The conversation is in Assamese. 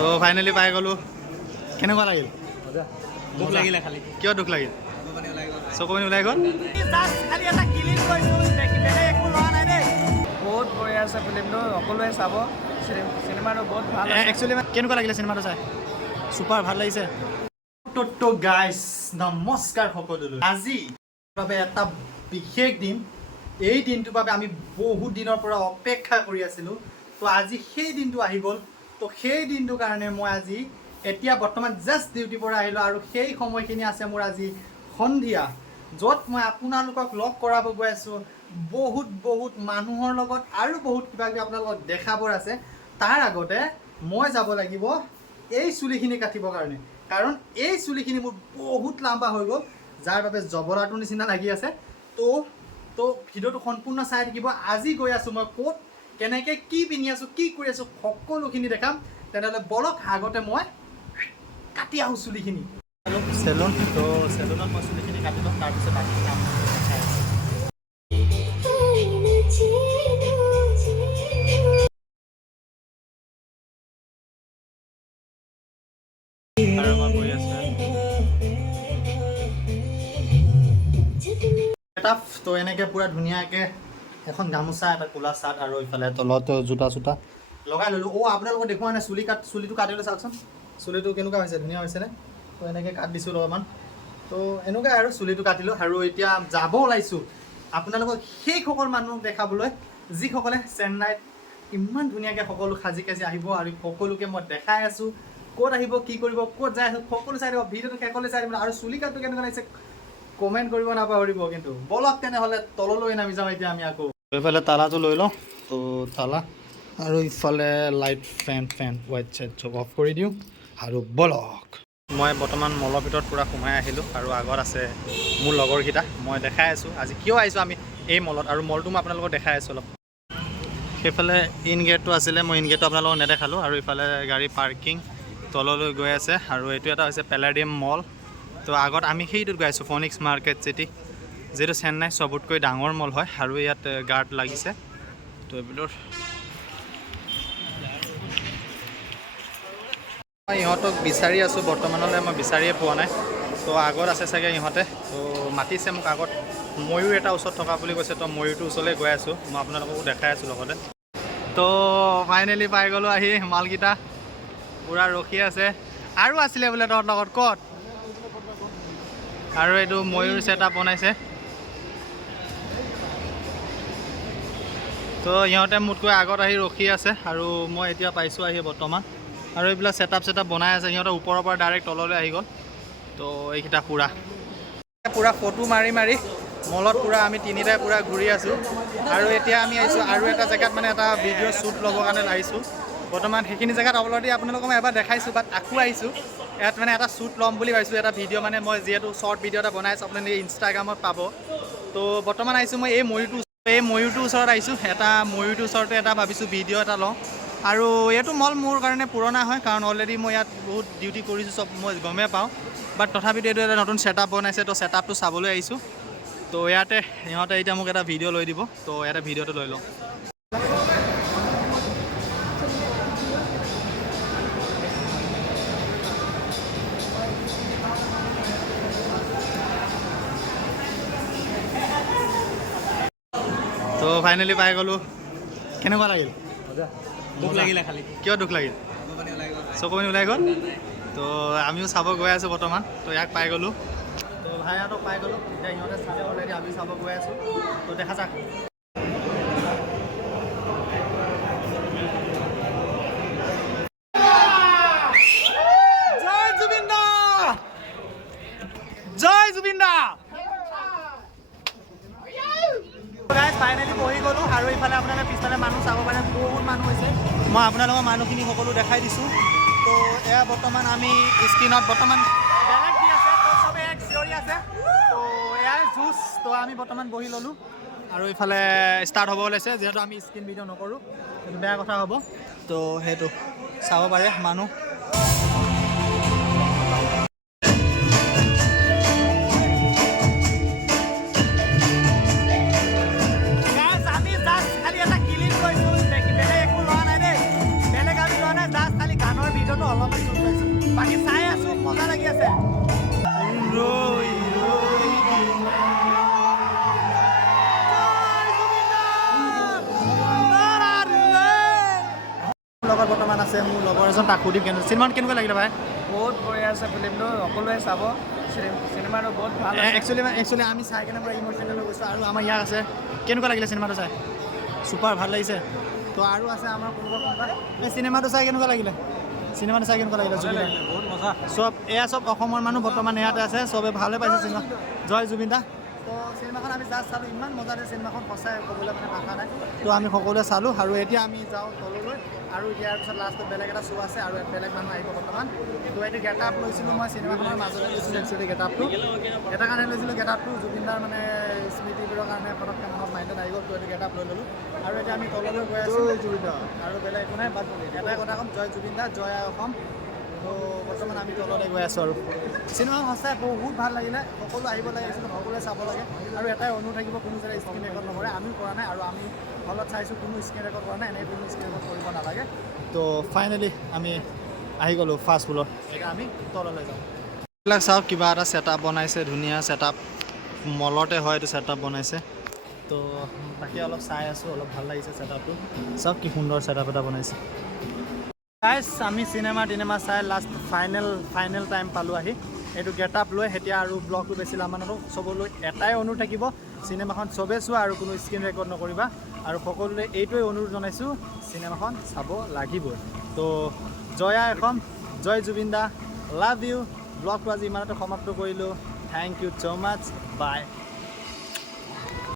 তো ফাইনেলি পাই গ'লোঁ। কেনেকুৱা লাগিল? দুখ লাগিলে খালি। কিয় দুখ লাগিল? চকু পানী ওলাই গ'ল। বহুত বঢ়িয়া আছে ফিল্মটো, সকলোৱে চাব। চিনেমাটো বহুত ভাল। একচুৱেলি কেনেকুৱা লাগিলে চিনেমাটো চাই? ছুপাৰ ভাল লাগিছে। তো গাইজ নমস্কাৰ সকলোলৈ। আজি বাবে এটা বিশেষ দিন। এই দিনটোৰ বাবে আমি বহুত দিনৰ পৰা অপেক্ষা কৰি আছিলোঁ। তো আজি সেই দিনটো আহি গ'ল। তো সেই দিনটোৰ কাৰণে মই আজি এতিয়া বৰ্তমান জাষ্ট ডিউটিৰ পৰা আহিলোঁ আৰু সেই সময়খিনি আছে মোৰ আজি সন্ধিয়া, য'ত মই আপোনালোকক লগ কৰাব গৈ আছোঁ। বহুত মানুহৰ লগত আৰু বহুত কিবা কিবি আপোনালোকক দেখাবৰ আছে। তাৰ আগতে মই যাব লাগিব এই চুলিখিনি কাটিবৰ কাৰণে, কাৰণ এই চুলিখিনি মোৰ বহুত লাম্বা হৈ গ'ল, যাৰ বাবে জবৰাটোৰ নিচিনা লাগি আছে। তো ভিডিঅ'টো সম্পূৰ্ণ চাই থাকিব। আজি গৈ আছোঁ মই ক'ত, কেনেকৈ, কি পিন্ধি আছোঁ, কি কৰি আছোঁ, সকলোখিনি দেখাম। তেনেহ'লে বলক আগতে মই কাটি আহোঁ চুলিখিনি। চেলুন, তো চেলুনত মই চুলিখিনি কাটি লওঁ, তাৰপিছত বাকী কাম দেখাই আছোঁ। আৰু মই গৈ আছোঁ তো এনেকৈ পূৰা ধুনীয়াকৈ এখন গামোচা, এটা ক'লা চাৰ্ট আৰু ইফালে তলত জোতা চোতা লগাই ল'লোঁ। আপোনালোকক দেখুওৱা নাই চুলিটো কাটিলৈ চাওকচোন। চুলিটো কেনেকুৱা হৈছে, ধুনীয়া হৈছেনে? তো এনেকৈ কাট দিছোঁ অলপমান। তো এনেকুৱাই আৰু চুলিটো কাটিলোঁ আৰু এতিয়া যাব ওলাইছোঁ আপোনালোকক সেইসকল মানুহক দেখাবলৈ যিসকলে চেন্নাইত ইমান ধুনীয়াকৈ সকলো সাজি কাজি আহিব, আৰু সকলোকে মই দেখাই আছোঁ ক'ত আহিব, কি কৰিব, ক'ত যাই আছোঁ, সকলো চাই দিব। ভিডিঅ'টো শেষলৈ চাই দিব আৰু চুলি কাটটো কেনেকুৱা লাগিছে কমেণ্ট কৰিব নাপাহৰিব। কিন্তু বলক তেনেহ'লে তললৈ নামি যাওঁ এতিয়া আমি আকৌ। এইফালে তালাটো লৈ লওঁ, তো তালা আৰু ইফালে লাইট ফেন হোৱাইট চাইট চব অফ কৰি দিওঁ আৰু বলক। মই বৰ্তমান মলৰ ভিতৰত পূৰা সোমাই আহিলোঁ আৰু আগত আছে মোৰ লগৰকেইটা। মই দেখাই আছোঁ আজি কিয় আহিছোঁ আমি এই মলত, আৰু মলটো মই আপোনালোকক দেখাই আছোঁ অলপ। সেইফালে ইন গেটটো আছিলে, মই ইন গেটটো আপোনালোকক নেদেখালোঁ। আৰু ইফালে গাড়ী পাৰ্কিং তললৈ গৈ আছে, আৰু এইটো এটা হৈছে পেলাডিয়াম মল। তো আগত আমি সেইটোত গৈ আছোঁ, ফনিক্স মাৰ্কেট চিটি, যিটো চেন্নাই চবতকৈ ডাঙৰ মল হয়, আৰু ইয়াত গাৰ্ড লাগিছে। তো এইবোৰ মই ইহঁতক বিচাৰি আছোঁ, বৰ্তমানলৈ মই বিচাৰিয়ে পোৱা নাই। তো আগত আছে চাগে ইহঁতে, তো মাতিছে মোক আগত। ময়ূৰ এটা ওচৰত থকা বুলি কৈছে, তো ময়ূৰটোৰ ওচৰলৈ গৈ আছোঁ। মই আপোনালোককো দেখাই আছোঁ লগতে। তো ফাইনেলি পাই গ'লোঁ আহি, মালকেইটা পূৰা ৰখি আছে। আৰু আছিলে বোলে তহঁতৰ লগত, ক'ত? আৰু এইটো ময়ূৰ ছেট আপ বনাইছে। তো সিহঁতে মোতকৈ আগত আহি ৰখি আছে, আৰু মই এতিয়া পাইছোঁ আহি বৰ্তমান। আৰু এইবিলাক ছেট আপ বনাই আছে। সিহঁতে ওপৰৰ পৰা ডাইৰেক্ট তললৈ আহি গ'ল। তো এইকেইটা পূৰা ফটো মাৰি মলত পূৰা আমি তিনিটাই পূৰা ঘূৰি আছোঁ। আৰু এতিয়া আমি আহিছোঁ আৰু এটা জেগাত, মানে এটা ভিডিঅ' শ্বুট ল'বৰ কাৰণে আহিছোঁ। বৰ্তমান সেইখিনি জেগাত অলৰেডি আপোনালোকক মই এবাৰ দেখাইছোঁ, বাট আকৌ আহিছোঁ ইয়াত, মানে এটা শ্বুট ল'ম বুলি ভাবিছোঁ। এটা ভিডিঅ' মানে মই যিহেতু শ্বৰ্ট ভিডিঅ' এটা বনাইছোঁ, আপোনালোকে ইনষ্টাগ্ৰামত পাব। তো বৰ্তমান আহিছোঁ মই এই ময়ূৰটোৰ ওচৰত আহিছোঁ। এটা ময়ূৰটোৰ ওচৰতে এটা ভাবিছোঁ ভিডিঅ' এটা লওঁ। আৰু এইটো মল মোৰ কাৰণে পুৰণা হয়, কাৰণ অলৰেডি মই ইয়াত বহুত ডিউটি কৰিছোঁ, চব মই গমেই পাওঁ। বাট তথাপিতো এইটো এটা নতুন ছেট আপ বনাইছে, তো ছেট আপটো চাবলৈ আহিছোঁ। তো ইয়াতে সিহঁতে এতিয়া মোক এটা ভিডিঅ' লৈ দিব, তো ইয়াতে ভিডিঅ'টো লৈ লওঁ। তো ফাইনেলি পাই গ'লোঁ। কেনেকুৱা লাগিল? দুখ লাগিলে খালি। কিয় দুখ লাগিল? চকু পানী ওলাই গ'ল। তো আমিও চাব গৈ আছোঁ বৰ্তমান। তো ইয়াক পাই গ'লোঁ, তো ভাইহঁতক পাই গ'লোঁ। এতিয়া সিহঁতে চালে অলৰেডি, আমি চাব গৈ আছোঁ। তো দেখা যাক। জয় জুবিন দা, জয় জুবিন দা। ফাইনেলি বহি গ'লোঁ, আৰু ইফালে আপোনালোকে পিছফালে মানুহ চাব পাৰে, বহুত মানুহ হৈছে। মই আপোনালোকৰ মানুহখিনি সকলো দেখাই দিছোঁ। তো এয়া বৰ্তমান আমি স্ক্ৰীণত বৰ্তমান বেলেগ দি আছে, তো চবেই এক চিঞৰি আছে। তো এয়াই জুচ। তো আমি বৰ্তমান বহি ল'লোঁ, আৰু ইফালে ষ্টাৰ্ট হ'ব ওলাইছে। যিহেতু আমি স্ক্ৰীণ ভিডিঅ' নকৰোঁ, সেইটো বেয়া কথা হ'ব। তো সেইটো চাব পাৰে মানুহ। অলপ বাকী চাই আছোঁ মজা লাগি আছে লগত বৰ্তমান আছে মোৰ লগৰ এজন তাক সুধিম চিনেমাখন কেনেকুৱা লাগিলে ভাই বহুত বঢ়িয়া আছে ফিল্মটো সকলোৱে চাব চিনেমাটো বহুত ভাল একচুৱেলি আমি চাই কেনে পৰা ইম'চনেল হৈ গৈছোঁ আৰু আমাৰ ইয়াত আছে কেনেকুৱা লাগিলে চিনেমাটো চাই ছুপাৰ ভাল লাগিছে তো আৰু আছে আমাৰ কোনোবা এই চিনেমাটো চাই কেনেকুৱা লাগিলে বহুত মজা চব এয়া চব অসমৰ মানুহ বৰ্তমান ইয়াতে আছে চবে ভালে পাইছে চিনেমা জয় জুবিন দা তো চিনেমাখন আমি জাষ্ট চালোঁ ইমান মজা দিয়ে চিনেমাখন সঁচাই ক'বলৈ মানে ভাষা নাই তো আমি সকলোৱে চালোঁ আৰু এতিয়া আমি যাওঁ তললৈ আৰু ইয়াৰ পিছত লাষ্টত বেলেগ এটা শ্ব' আছে আৰু বেলেগ মানুহ আহিব বৰ্তমান তো এইটো গেট আপ লৈছিলোঁ মই চিনেমাখনৰ মাজতে লৈছিলোঁ একচুৱেলি গেট আপটো এটা কাৰণে লৈছিলোঁ গেট আপটো জুবিনদাৰ মানে স্মৃতিবোৰৰ কাৰণে পটককৈ মনত মাইণ্ডত আহি গ'ল তো এইটো গেট আপ লৈ ল'লোঁ আৰু এতিয়া আমি তললৈ গৈ আছোঁ জুবিনদা আৰু বেলেগ একো নাই বাট এটাই কথা ক'ম জয় জুবিনদা জয় অসম তো বৰ্তমান আমি তললৈ গৈ আছোঁ আৰু চিনেমা সঁচাই বহুত ভাল লাগিলে সকলো আহিব লাগে সকলোৱে চাব লাগে আৰু এটাই অনুৰোধ থাকিব কোনো যাতে স্ক্ৰীণ ৰেকৰ্ড নকৰে আমিও কৰা নাই আৰু আমি হলত চাইছোঁ কোনো স্ক্ৰীণ ৰেকৰ্ড কৰা নাই এনেই কোনো স্ক্ৰীণ ৰেকৰ্ড কৰিব নালাগে তো ফাইনেলি আমি আহি গ'লোঁ ফাষ্ট ফুলৰ এতিয়া আমি তললৈ যাওঁ এইবিলাক চাওক কিবা এটা ছেটআপ বনাইছে ধুনীয়া ছেটআপ মলতে হয় এইটো ছেটআপ বনাইছে তো বাকী অলপ চাই আছোঁ অলপ ভাল লাগিছে ছেটআপটো চাওক কি সুন্দৰ ছেটআপ এটা বনাইছে গাইজ আমি চিনেমা চাই লাষ্ট ফাইনেল টাইম পালোঁ আহি এইটো গেট আপ লৈ এতিয়া আৰু ব্লগটো বেছি লাম্বা নকৰোঁ চবলৈ এটাই অনুৰোধ থাকিব চিনেমাখন চবেই চোৱা আৰু কোনো স্ক্ৰীণ ৰেকৰ্ড নকৰিবা আৰু সকলোৱে এইটোৱে অনুৰোধ জনাইছোঁ চিনেমাখন চাব লাগিবই তো জয়া অসম জয় জুবিন দা লাভ ইউ ব্লগটো আজি ইমানতে সমাপ্ত কৰিলোঁ thank you so' much by